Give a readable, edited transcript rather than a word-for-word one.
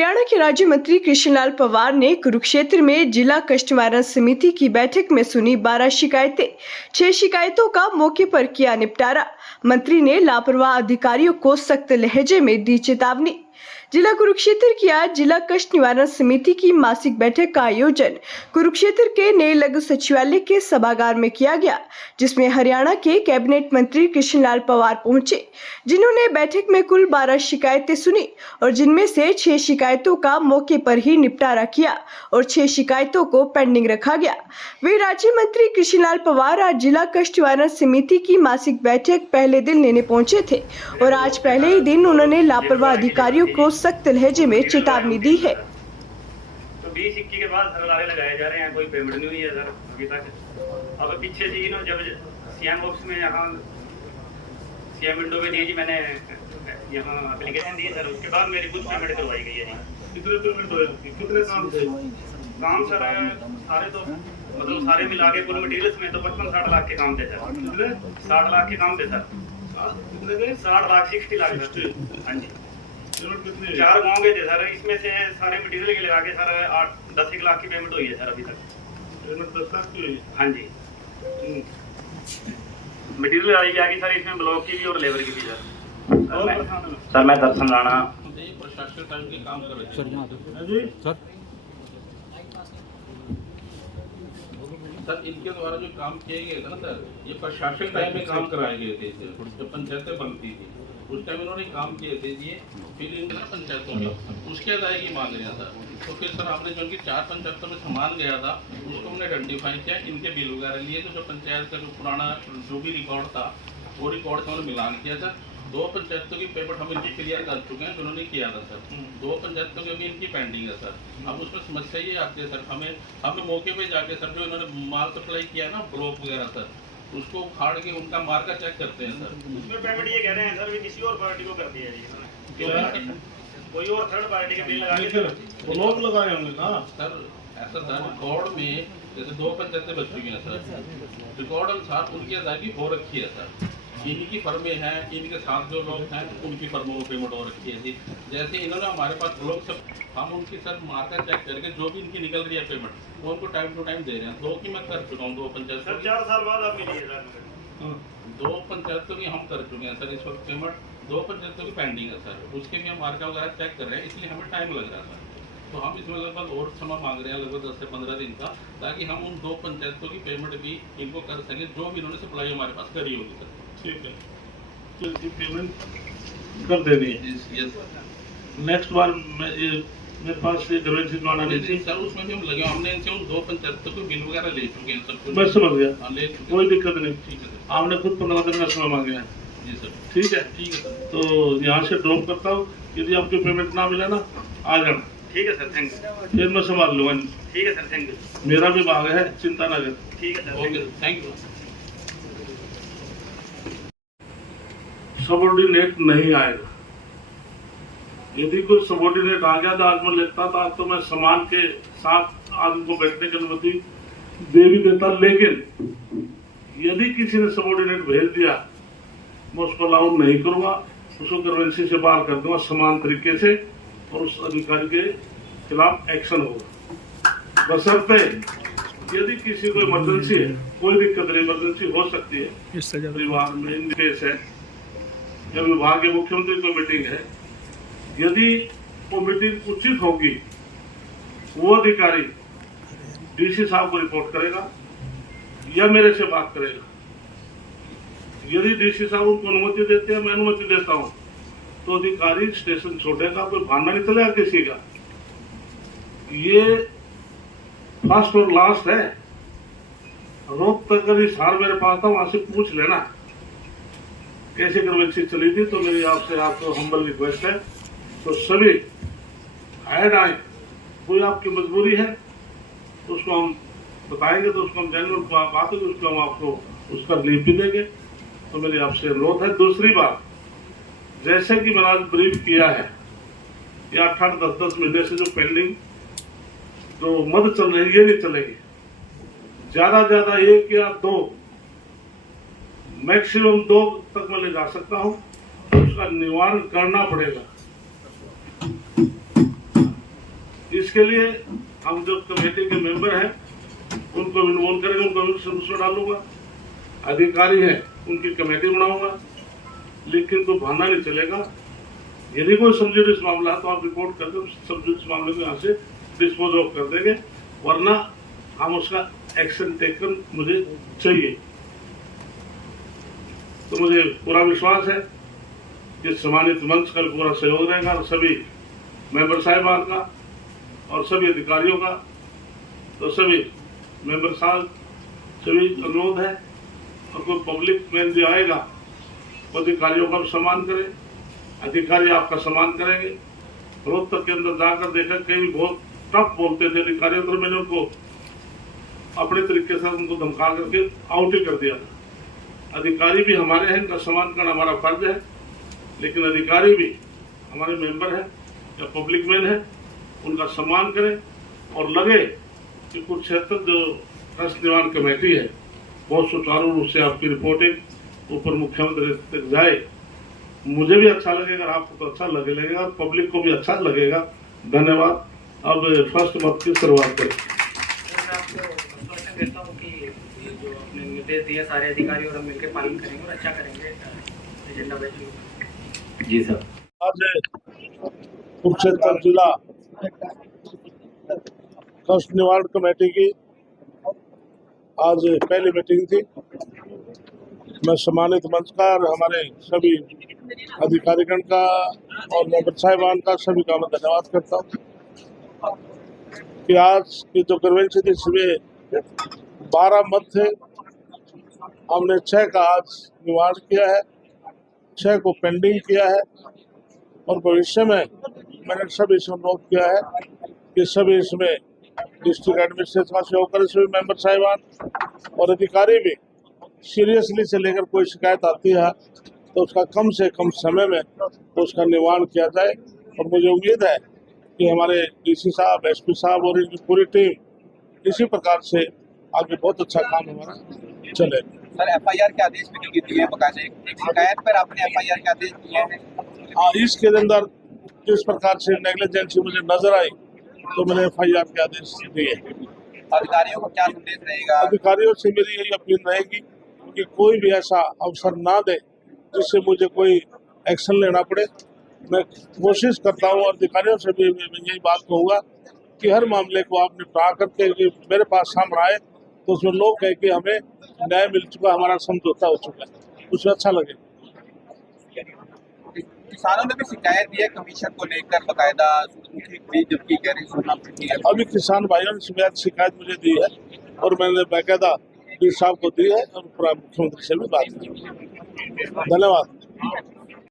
हरियाणा के राज्य मंत्री कृष्णलाल पंवार ने कुरुक्षेत्र में जिला कष्ट निवारण समिति की बैठक में सुनी 12 शिकायतें। 6 शिकायतों का मौके पर किया निपटारा। मंत्री ने लापरवाह अधिकारियों को सख्त लहजे में दी चेतावनी। जिला कुरुक्षेत्र की आज जिला कष्ट निवारण समिति की मासिक बैठक का आयोजन कुरुक्षेत्र के नए लघु सचिवालय के सभागार में किया गया, जिसमें हरियाणा के कैबिनेट मंत्री कृष्णलाल पंवार पहुंचे, जिन्होंने बैठक में कुल 12 शिकायतें सुनी और जिनमें से 6 शिकायतों का मौके पर ही निपटारा किया और 6 शिकायतों को पेंडिंग रखा गया। वे राज्य मंत्री कृष्णलाल पंवार आज जिला कष्ट निवारण समिति की मासिक बैठक पहले दिन लेने पहुंचे थे और आज पहले ही दिन उन्होंने लापरवाह अधिकारियों को सख्त लहजे में चेतावनी दी है। तो 20-21 के बाद सर लारे लगाए जा रहे हैं, कोई पेमेंट नहीं हुई है सर अभी तक। अब पीछे जी ना जब सीएम ऑफिस में यहाँ सीएम विंडो में दी जी, मैंने यहाँ एप्लीकेशन दी सर, उसके बाद मेरी कुछ पेमेंट करवाई गई है जी। कितने पेमेंट हुए, कितने काम थे? काम सर सारे तो मतलब सारे मिला के कुल मटीरियल्स में तो 55-60 लाख के काम थे सर। कितने? 60 लाख के काम थे सर। कितने के? 60 लाख 60 लाख सर। हाँ जी, 4 गाँव के थे सर, इसमें से सारे मटीरियल के लगा के सर 8-10 लाख की पेमेंट हुई है सर अभी तक। पेमेंट 10 लाख की हुई? हाँ जी, मटीरियल आई जाएगी सर, इसमें ब्लॉक की भी और लेबर की भी सर। सर मैं दर्शन राणा प्रशासन टाइम के काम कर रहे सर, इनके द्वारा जो काम किए गए थे ना सर, ये प्रशासन टाइम में काम कराए गए थे। जब पंचायतें बनती थी उस टाइम इन्होंने काम किए थे ये, फिर इन पंचायतों में उसके अदायगी मांग रहा था। तो फिर सर हमने जो इनकी 4 पंचायतों में सामान गया था उसको हमने आइडेंटिफाई किया, इनके बिल वगैरह लिए, तो जो पंचायत का जो पुराना जो भी रिकॉर्ड था वो रिकॉर्ड से हमने मिलान किया था। 2 पंचायतों की पेमेंट हम इनकी क्लियर कर चुके हैं, जिन्होंने किया था सर। 2 पंचायतों की भी इनकी पेंडिंग है सर। अब उसमें समस्या ये आती है सर, हमें मौके पे जाके सर जो इन्होंने माल सप्लाई किया ना ब्लॉक वगैरह सर, उसको उखाड़ के उनका मार्का चेक करते हैं सर। उसमें पेमेंट ये कह रहे हैं सर भी किसी और पार्टी को कर दिया जी, कोई और थर्ड पार्टी के बिल लगा के ब्लॉक लगाए होंगे ना सर। ऐसा सर रिकॉर्ड में जैसे 2 पंचायतें बच चुकी हैं सर, रिकॉर्ड अनुसार उनकी अदायगी हो रखी है सर। इनकी फर्में हैं, इनके साथ जो लोग हैं उनकी फर्मों को पेमेंट हो रखी है जी। जैसे इन्होंने हमारे पास लोग सब, हम उनकी सर मार्का चेक करके जो भी इनकी निकल रही है पेमेंट वो उनको टाइम टू टाइम दे रहे हैं। 2 की मैं कर चुका हूँ, 2 पंचायत सर 4 साल बाद आप मिली है सर। 2 पंचायतों की हम कर चुके हैं सर इस वक्त पेमेंट, 2 पंचायतों की पेंडिंग है सर, उसके भी हम मार्का वगैरह चेक कर रहे हैं, इसलिए हमें टाइम लग रहा है सर। तो हम इसमें लगभग और समय मांग रहे हैं, लगभग 10 से 15 दिन का, ताकि हम उन 2 पंचायतों की पेमेंट भी इनको कर सकें जो भी इन्होंने सप्लाई हमारे पास करी होगी सर। ठीक है, तो पेमेंट कर देनी है। नेक्स्ट बार मेरे पास ये गवर्नमेंट से आना नहीं सर, उसमें भी हम लगे, हमने इनसे उन 2 पंचायतों को बिल वगैरह ले चुके हैं सर। मैं समझ गया, ले चुके, कोई दिक्कत नहीं। ठीक है सर, आपने खुद 15 दिन का समय मांगे हैं जी सर। ठीक है, ठीक है सर। तो यहाँ से ड्रॉप करता हूँ, यदि आपकी पेमेंट ना मिले ना आ जाना। ठीक है सर, थैंक यू। फिर मैं संभाल लूँगा। ठीक है सर, थैंक यू। मेरा भी भाग है, चिंता ना कर। ठीक है sir, okay, thank you. Subordinate नहीं आएगा। यदि कोई सबऑर्डिनेट आ गया तो आज मैं लेता था, तो मैं सामान के साथ आदमी को बैठने की अनुमति दे भी देता, लेकिन यदि किसी ने सबऑर्डिनेट भेज दिया मैं उसको अलाउ नहीं करूंगा, उसको गवर्नेंसी से बाहर कर दूंगा समान तरीके से, और उस अधिकारी के खिलाफ एक्शन होगा। बशर्ते यदि किसी को इमरजेंसी है, कोई दिक्कत नहीं, इमरजेंसी हो सकती है परिवार में, इन केस है जब विभाग के मुख्यमंत्री की मीटिंग है, यदि वो मीटिंग उचित होगी वो अधिकारी डीसी साहब को रिपोर्ट करेगा या मेरे से बात करेगा। यदि डीसी साहब उनको अनुमति देते हैं, मैं अनुमति देता हूं, तो अधिकारी स्टेशन छोड़ेगा, कोई भाना नहीं चलेगा किसी का। ये फर्स्ट और लास्ट है। रोज तक अगर इस हार मेरे पास था, वहां से पूछ लेना कैसे गवर्नेंसी चली थी। तो मेरी आपसे आपको हम्बल रिक्वेस्ट है, तो सभी ऐड आए, कोई आपकी मजबूरी है तो उसको हम बताएंगे, तो उसको हम जेन्युइन बात है तो उसको हम आपको उसका लीव भी देंगे। तो मेरी आपसे अनुरोध है। दूसरी बात, जैसे कि मैंने आज ब्रीफ किया है, या 8-10 महीने से जो पेंडिंग जो मद चल रही है ये नहीं चलेगी। ज्यादा 1 या 2, मैक्सिमम 2 तक मैं ले जा सकता हूं, तो उसका निवारण करना पड़ेगा। इसके लिए हम जो कमेटी के मेंबर हैं उनको इन्वॉल्व करेंगे, उनको उसमें डालूंगा। अधिकारी हैं उनकी कमेटी बनाऊंगा, लेकिन तो बहाना नहीं चलेगा। यदि कोई सब्सिडीज मामला है तो आप रिपोर्ट करके सब्सिडीज मामले को यहाँ से डिस्पोज ऑफ कर देंगे, वरना हम उसका एक्शन टेकन मुझे चाहिए। तो मुझे पूरा विश्वास है कि सम्मानित मंच का पूरा सहयोग रहेगा और सभी मेंबर साहिबान का और सभी अधिकारियों का। तो सभी मेंबर साहब सभी अनुरोध है, और कोई पब्लिक मैन भी आएगा तो अधिकारियों का भी सम्मान करें, अधिकारी आपका सम्मान करेंगे। रोहतक के अंदर जाकर देखा कई बहुत टफ बोलते थे अधिकारियों, तो मैंने उनको अपने तरीके से उनको धमका करके आउट ही कर दिया। अधिकारी भी हमारे हैं, इनका सम्मान करना हमारा फर्ज है, लेकिन अधिकारी भी हमारे मेंबर हैं या पब्लिक मैन है, उनका सम्मान करें। और लगे कि कुरुक्षेत्र जो ट्रस्ट निवारण कमेटी है बहुत सुचारू रूप से आपकी रिपोर्टिंग ऊपर मुख्यमंत्री तक जाए, मुझे भी अच्छा लगेगा, आपको तो अच्छा लगेगा, पब्लिक को भी अच्छा लगेगा। धन्यवाद। अब फर्स्ट मत की शुरुआत करें। मैं आपको आश्वासन देता हूँ कि ये जो आपने निर्देश दिए सारे अधिकारी और हम मिलकर पालन करेंगे और अच्छा करेंगे एजेंडा बेस। जी सर। आज कुरुक्षेत्र जिला कष्ट निवारण कमेटी की आज पहली मीटिंग थी। मैं सम्मानित मंच का और हमारे सभी अधिकारीगण का और मेंबर साहिबान का सभी का मैं धन्यवाद करता हूँ कि आज की जो कन्वेंशन थी इसमें 12 मत थे, हमने 6 का आज निवारण किया है, 6 को पेंडिंग किया है। और भविष्य में मैंने सभी से अनुरोध किया है कि सभी इसमें डिस्ट्रिक्ट एडमिनिस्ट्रेशन का सहयोग करें, सभी मेंबर साहिबान और अधिकारी भी सीरियसली से लेकर कोई शिकायत आती है तो उसका कम से कम समय में उसका निवारण किया जाए। और मुझे उम्मीद है कि हमारे डीसी साहब, एसपी साहब और इनकी पूरी टीम इसी प्रकार से आगे बहुत अच्छा काम हमारा चले। सर FIR के आदेश भी दिए हैं, बकायदा एक शिकायत पर आपने FIR के आदेश दिए हैं। हाँ, इसके अंदर जिस प्रकार से नेग्लिजेंसी मुझे नजर आई तो मैंने FIR के आदेश दिए। अधिकारियों को क्या संदेश रहेगा? अधिकारियों से मेरी यही अपील रहेगी कि कोई भी ऐसा अवसर ना दे जिससे मुझे कोई एक्शन लेना पड़े। मैं कोशिश करता हूँ और अधिकारियों से भी यही बात कहूँगा कि हर मामले को आप निपटा करके मेरे पास सामने आए तो उसमें लोग कहें कि हमें न्याय मिल चुका, हमारा समझौता हो चुका है, उसमें अच्छा लगे। किसानों ने भी शिकायत दी है कमीशन को लेकर, बकायदा जबकि अभी किसान भाइयों ने शिकायत मुझे दी है और मैंने बाकायदा डी साहब को दी है और मुख्यमंत्री से भी बात की। धन्यवाद।